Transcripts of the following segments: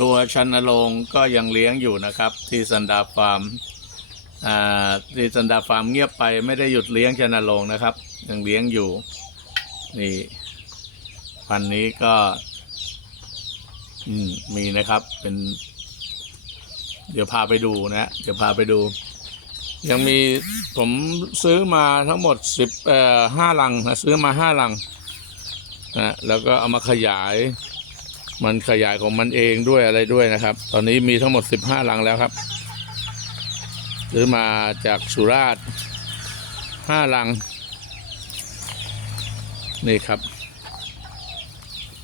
ตัวชันนรงก็ยังเลี้ยงอยู่นะครับ ที่สันดาฟาร์มที่สันดาฟาร์มเงียบไปไม่ได้หยุดเลี้ยงชันนรงนะครับ ยังเลี้ยงอยู่นี่พันนี้ก็มมีนะครับเป็น เดี๋ยวพาไปดูนะเดี๋ยวพาไปดู ยังมีผมซื้อมาทั้งหมดสิบเอ่อห้าลังนะซื้อมาห้าลังนะแล้วก็เอามาขยาย มันขยายของมันเองด้วยอะไรด้วยนะครับ ตอนนี้มีทั้งหมดสิบห้าลังแล้วครับซื้อมาจากสุราษฎร์ห้าลัง นี่ครับ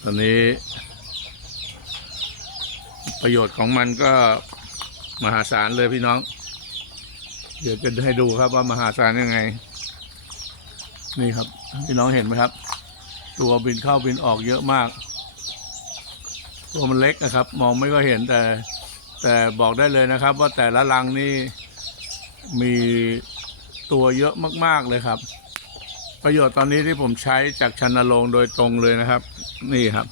ตอนนี้ ประโยชน์ของมันก็มหาศาลเลยพี่น้อง เดี๋ยวจะให้ดูครับว่ามหาศาลยังไง นี่ครับ พี่น้องเห็นไหมครับ ตัวบินเข้าบินออกเยอะมาก ตัวมันเล็กนะครับ มองไม่ก็เห็นแต่ แต่บอกได้เลยนะครับ ว่าแต่ละรังนี่มีตัวเยอะมาก ๆเลยครับ ประโยชน์ตอนนี้ที่ผมใช้จากชันนรงโดยตรงเลยนะครับ นี่ครับ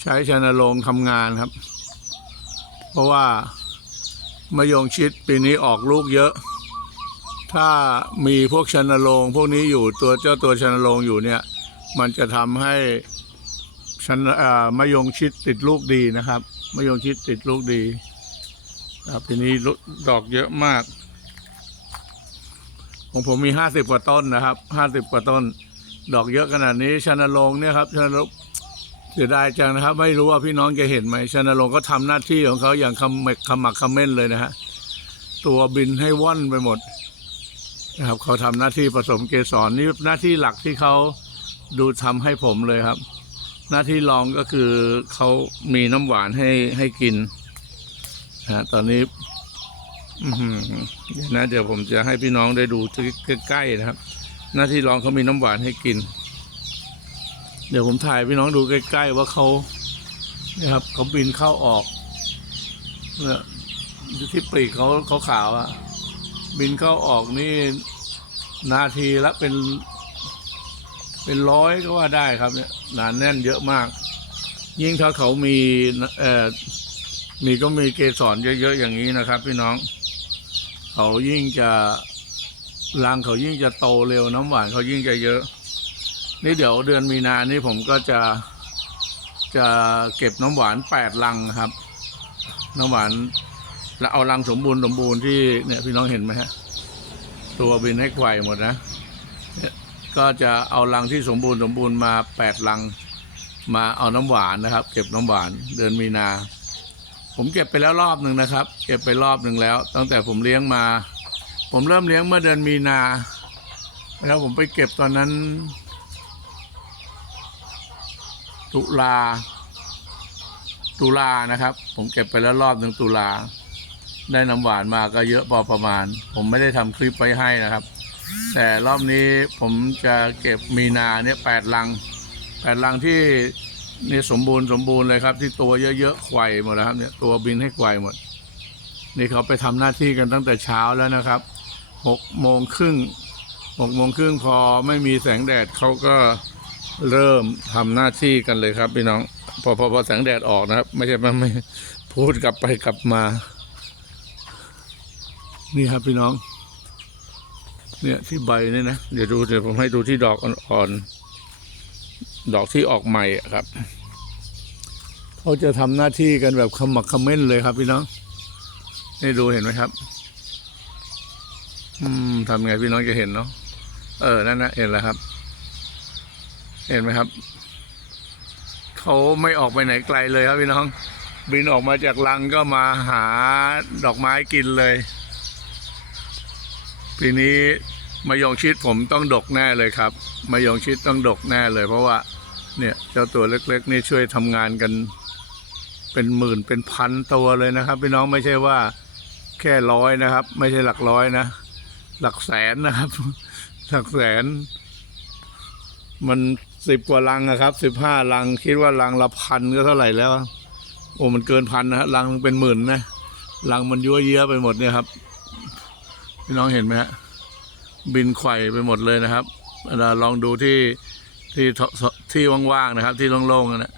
ใช้ชันนรงทำงานครับ เพราะว่ามะยงชิดปีนี้ออกลูกเยอะ ถ้ามีพวกชันนรงพวกนี้อยู่ตัวเจ้าตัวชันนรงอยู่เนี่ย มันจะทำให้ ชันอ่ามะยงชิดติดลูกดีนะครับมะยงชิดติดลูกดีครับปีนี้ดอกเยอะมาก ของผมมีห้าสิบกว่าต้นนะครับห้าสิบกว่าต้น ดอกเยอะขนาดนี้ชันนรงเนี่ยครับชันนรงค์เสียดายจังนะครับ ไม่รู้ว่าพี่น้องจะเห็นไหมชนรงก็ทำหน้าที่ของเขาอย่างคำเมกขมักคำเม่นเลยนะฮะตัวบินให้ว่อนไปหมดนะครับเขาทำหน้าที่ผสมเกสรนี่หน้าที่หลักที่เขาดูทำให้ผมเลยครับ หน้าที่รองก็คือเขามีน้ำหวานให้ให้กินนะฮะตอนนี้เดี๋ยวนะเดี๋ยวผมจะให้พี่น้องได้ดูใกล้ๆนะครับ หน้าที่รองเขามีน้ำหวานให้กิน เดี๋ยวผมถ่ายพี่น้องดูใกล้ ๆ ว่าเขาเนี่ยครับเขาบินเข้าออกเนี่ยที่ปีกเขาเขาขาวอะบินเข้าออกนี่นาทีละเป็น เป็นร้อยก็ว่าได้ครับเนี่ยหนานแน่นเยอะมาก ยิ่งถ้าเขามีเอ่อมีก็มีเกสรเยอะๆอย่างนี้นะครับ พี่น้อง เขายิ่งจะรังเขายิ่งจะโตเร็วน้ำหวานเขายิ่งจะเยอะ นี่เดี๋ยวเดือนมีนานี่ผมก็จะจะเก็บน้ำหวานแปดลังครับ น้ำหวานแล้วเอาลังสมบูรณ์สมบูรณ์ที่เนี่ยพี่น้องเห็นไหมฮะ ตัวบินให้ไกวหมดนะ ก็จะเอาลังที่สมบูรณ์สมบูรณ์มาแปดลังมาเอาน้ำหวานนะครับ เก็บน้ำหวานเดือนมีนา ผมเก็บไปแล้วรอบหนึ่งนะครับ เก็บไปรอบหนึ่งแล้ว ตั้งแต่ผมเลี้ยงมา ผมเริ่มเลี้ยงเมื่อเดือนมีนา แล้วผมไปเก็บตอนนั้น ตุลา ตุลานะครับ ผมเก็บไปแล้วรอบหนึ่งตุลาได้น้ำหวานมาก็เยอะพอประมาณ ผมไม่ได้ทำคลิปไว้ให้นะครับ แต่รอบนี้ผมจะเก็บมีนาเนี่ยแปดลังแปดลังที่นี่สมบูรณ์สมบูรณ์เลยครับ ที่ตัวเยอะๆไขว่หมดแล้วครับเนี่ยตัวบินให้ไขว่หมด นี่เขาไปทำหน้าที่กันตั้งแต่เช้าแล้วนะครับหกโมงครึ่งหกโมงครึ่งพอไม่มีแสงแดดเขาก็เริ่มทำหน้าที่กันเลยครับพี่น้อง พอพอพอแสงแดดออกนะครับ ไม่ใช่มันไม่พูดกลับไปกลับมา นี่ครับพี่น้อง เนี่ยที่ใบนี่นะเดี๋ยวดูเดี๋ยวผมให้ดูที่ดอกอ่อนๆดอกที่ออกใหม่ครับเขาจะทำหน้าที่กันแบบขมักขม้นเลยครับพี่น้องนี่ดูเห็นไหมครับ อืมทำไงพี่น้องจะเห็นเนาะเออนั่นนะเห็นแล้วครับ เห็นไหมครับเขาไม่ออกไปไหนไกลเลยครับพี่น้อง บินออกมาจากรังก็มาหาดอกไม้กินเลย ปีนี้มายงชิดผมต้องดกแน่เลยครับมายงชิดต้องดกแน่เลย เพราะว่าเนี่ยเจ้าตัวเล็กๆนี่ช่วยทำงานกัน เป็นหมื่นเป็นพันตัวเลยนะครับพี่น้องไม่ใช่ว่าแค่ร้อยนะครับ ไม่ใช่หลักร้อยนะ หลักแสนนะครับ หลักแสน มันสิบกว่าลังนะครับสิบห้าลังคิดว่าลังละพันก็เท่าไหร่แล้ว โอ้มันเกินพันนะฮะลังเป็นหมื่นนะลังมันยั่วเยื้อไปหมดเนี่ยครับ พี่น้องเห็นไหมฮะบินไข่ไปหมดเลยนะครับเราลองดูที่ที่ที่ว่างๆนะครับ ที่โล่งๆนะ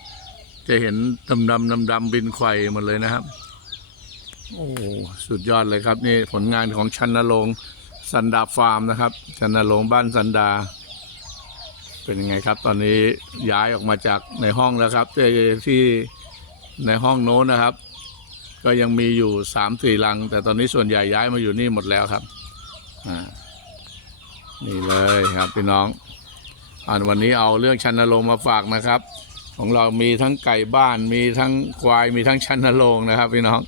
จะเห็นดำดำดำดำๆบินไข่หมดเลยนะครับ โอ้สุดยอดเลยครับ นี่ผลงานของชันนรงสันดาฟาร์มนะครับชันนรงบ้านสันดา เป็นยังไงครับ ตอนนี้ย้ายออกมาจากในห้องแล้วครับที่ที่ในห้องโน้นนะครับ ก็ยังมีอยู่สามสี่ลัง แต่ตอนนี้ส่วนใหญ่ย้ายมาอยู่นี่หมดแล้วครับ นี่เลยครับพี่น้องอันวันนี้เอาเรื่องชันนรงมาฝากนะครับ ของเรามีทั้งไก่บ้านมีทั้งควายมีทั้งชันนรงนะครับพี่น้อง